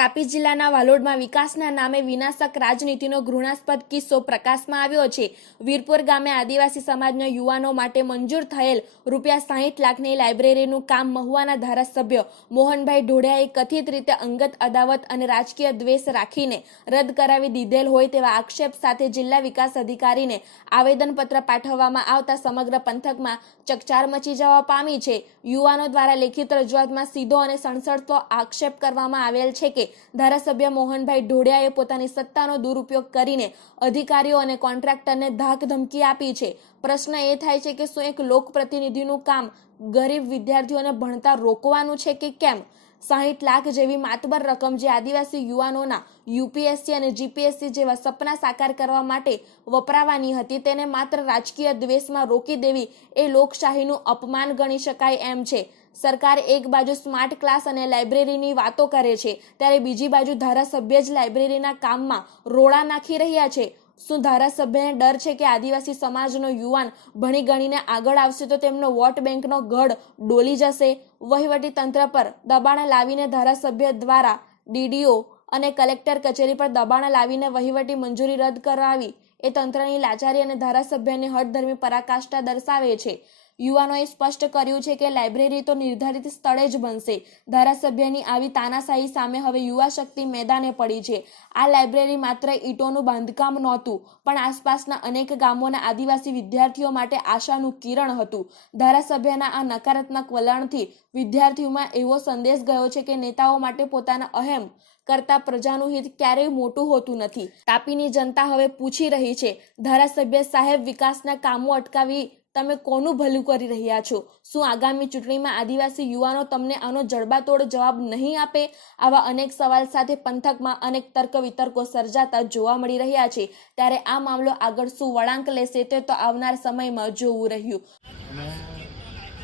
તાપી જિલ્લાના વાલોડમાં વિકાસના નામે વિનાશક રાજનીતિનો ઘૃણાસ્પદ કિસ્સો પ્રકાશમાં આવ્યો છે। વીરપુર ગામે આદિવાસી સમાજના યુવાનો માટે મંજૂર થયેલ ₹60 લાખની લાઇબ્રેરીનું કામ મહુવાના ધારાસભ્ય મોહનભાઈ ઢોડિયાએ કથિત રીતે અંગત અદાવત અને રાજકીય દ્વેષ રાખીને રદ કરાવી દીધેલ હોય તેવા આક્ષેપ સાથે જિલ્લા વિકાસ અધિકારીને આવેદનપત્ર પાઠવવામાં આવતા સમગ્ર પંથકમાં ચકચાર મચી જવા પામી છે। યુવાનો દ્વારા લેખિત રજૂઆતમાં સીધો અને સણસણતો આક્ષેપ કરવામાં આવેલ છે કે ધારાસભ્ય મોહનભાઈ ઢોડિયાએ પોતાની સત્તાનો દુરુપયોગ કરીને અધિકારીઓ અને કોન્ટ્રાક્ટરને ધાક ધમકી આપી છે। પ્રશ્ન એ થાય છે કે શું એક લોકપ્રતિનિધિનું કામ ગરીબ વિદ્યાર્થીઓને ભણતા રોકવાનું છે કે કેમ? 60 લાખ જેવી માતબર રકમ જે આદિવાસી યુવાનોના યુપીએસસી અને જીપીએસસી જેવા સપના સાકાર કરવા માટે વપરાવાની હતી તેને માત્ર રાજકીય દ્વેષમાં રોકી દેવી એ લોકશાહીનું અપમાન ગણી શકાય એમ છે। સરકાર એક બાજુ સ્માર્ટ ક્લાસ અને લાઇબ્રેરીની વાતો કરે છે ત્યારે બીજી બાજુ ધારાસભ્ય જ લાઇબ્રેરીના કામમાં રોડા નાખી રહ્યા છે। શું ધારાસભ્યને ડર છે કે આદિવાસી સમાજનો યુવાન ભણી ગણીને આગળ આવશે તો તેમનો વોટ બેંકનો ગઢ ડોલી જશે? વહીવટી તંત્ર પર દબાણ લાવીને ધારાસભ્ય દ્વારા ડીડીઓ અને કલેક્ટર કચેરી પર દબાણ લાવીને વહીવટી મંજૂરી રદ કરાવી એ તંત્રની લાચારી અને ધારાસભ્યની હઠધર્મી પરાકાષ્ઠા દર્શાવે છે। યુવાનોએ સ્પષ્ટ કર્યું છે કે લાઇબ્રેરી તો નિર્ધારિત સ્થળે જ બનશે। ધારાસભ્યની આવી તાનાશાહી સામે હવે યુવા શક્તિ મેદાને પડી છે। આ લાઇબ્રેરી માત્ર ઈંટોનું બાંધકામ નહોતું પણ આસપાસના અનેક ગામોના આદિવાસી વિદ્યાર્થીઓ માટે આશાનું કિરણ હતું। ધારાસભ્યના આ નકારાત્મક વલણથી વિદ્યાર્થીઓમાં એવો સંદેશ ગયો છે કે નેતાઓ માટે પોતાના અહેમ કરતા પ્રજાનું હિત ક્યારેય મોટું હોતું નથી। તાપીની જનતા હવે પૂછી રહી છે, ધારાસભ્ય સાહેબ, વિકાસના કામો અટકાવી તમે કોનું ભલું કરી રહ્યા છો? શું આગામી ચૂંટણીમાં આદિવાસી યુવાનો તમને આનો જડબાતોડ જવાબ નહીં આપે? આવા અનેક સવાલ સાથે પંથકમાં અનેક તર્ક વિતર્કો સર્જાતા જોવા મળી રહ્યા છે। ત્યારે આ મામલો આગળ શું વળાંક લેશે તે તો આવનાર સમયમાં જોવું રહ્યું।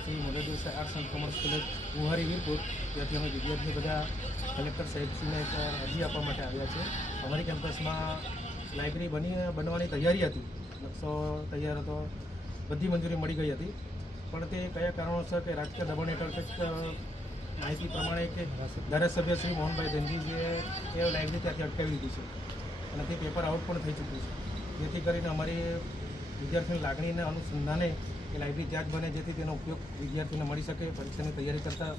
Shri model arts and commerce college Vuhari Virpur ત્યાંથી અમે વિદ્યાર્થીઓ બધા કલેક્ટર સાહેબશ્રીને એક અરજી આપવા માટે આવ્યા છે। અમારી કેમ્પસમાં લાઇબ્રેરી બનવાની તૈયારી હતી, નકશો તૈયાર હતો, બધી મંજૂરી મળી ગઈ હતી, પણ તે કયા કારણોસર કે રાજકીય દબાણ હેઠળ કંઈક માહિતી પ્રમાણે કે ધારાસભ્ય શ્રી મોહનભાઈ ધનજીજીએ તે લાઇબ્રેરી ત્યાંથી અટકાવી દીધી છે અને તે પેપર આઉટ પણ થઈ ચૂક્યું છે। જેથી કરીને અમારી વિદ્યાર્થીઓની લાગણીના અનુસંધાને એ લાઇબ્રેરી ત્યાં જ બને જેથી તેનો ઉપયોગ વિદ્યાર્થીઓને મળી શકે, પરીક્ષાની તૈયારી કરતા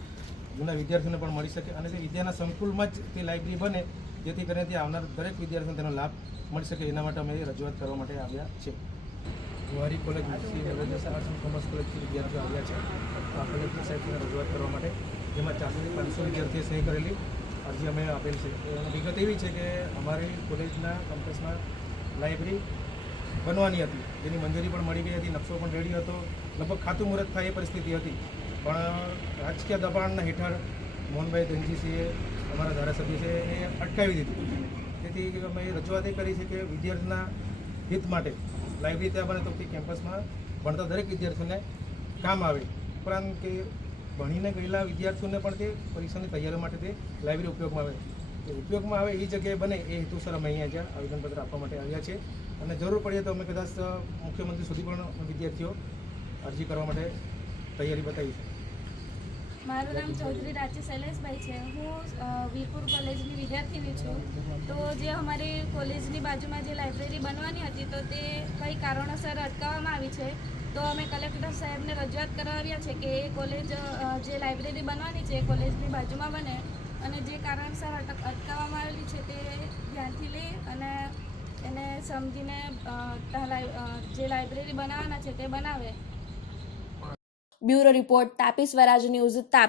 જૂના વિદ્યાર્થીઓને પણ મળી શકે અને તે વિદ્યાના સંકુલમાં જ તે લાઇબ્રેરી બને જેથી કરીને ત્યાં આવનાર દરેક વિદ્યાર્થીઓને તેનો લાભ મળી શકે। એના માટે અમે રજૂઆત કરવા માટે આવ્યા છે। Vuhari college Shri model arts and commerce કોલેજથી વિદ્યાર્થીઓ આવ્યા છે આ કલેક્ટર સાહેબને રજૂઆત કરવા માટે, જેમાં 400 થી 500 વિદ્યાર્થીઓએ સહી કરેલી અરજી અમે આપેલ છે। વિગત એવી છે કે અમારી કોલેજના કેમ્પસમાં લાઇબ્રેરી બનવાની હતી, જેની મંજૂરી પણ મળી ગઈ હતી, નકશો પણ રેડી હતો, લગભગ ખાતું મુહૂર્ત થાય એ પરિસ્થિતિ હતી, પણ રાજકીય દબાણના હેઠળ મોહનભાઈ ધનજીજીએ અમારા ધારાસભ્ય છે એ અટકાવી દીધી। તેથી અમે રજૂઆત એ કરી છે કે વિદ્યાર્થીના હિત માટે લાઇબ્રેરી ત્યાં બને તો તે કેમ્પસમાં ભણતા દરેક વિદ્યાર્થીઓને કામ આવે, ઉપરાંત કે ભણીને ગયેલા વિદ્યાર્થીઓને પણ તે પરીક્ષાની તૈયારીઓ માટે તે લાઇબ્રેરી ઉપયોગમાં આવે એ જગ્યાએ બને એ હેતુસર અમે અહીંયા જ્યાં આવેદનપત્ર આપવા માટે આવ્યા છે અને જરૂર પડીએ તો અમે કદાચ મુખ્યમંત્રી સુધી પણ વિદ્યાર્થીઓ અરજી કરવા માટે તૈયારી બતાવી છે। મારું નામ ચૌધરી રાચી શૈલેષભાઈ છે। હું વીરપુર કોલેજની વિદ્યાર્થીની છું। તો જે અમારી કોલેજની બાજુમાં જે લાઇબ્રેરી બનવાની હતી તો તે કઈ કારણોસર અટકાવવામાં આવી છે। તો અમે કલેક્ટર સાહેબને રજૂઆત કરવા આવ્યા છે કે એ કોલેજ જે લાઇબ્રેરી બનવાની છે એ કોલેજની બાજુમાં બને અને જે કારણસર અટકાવવામાં આવેલી છે તે ધ્યાનથી લે અને એને સમજીને જે લાઇબ્રેરી બનાવવાના છે તે બનાવે। બ્યુરો રિપોર્ટ, તાપી સ્વરાજ ન્યૂઝ, તાપી।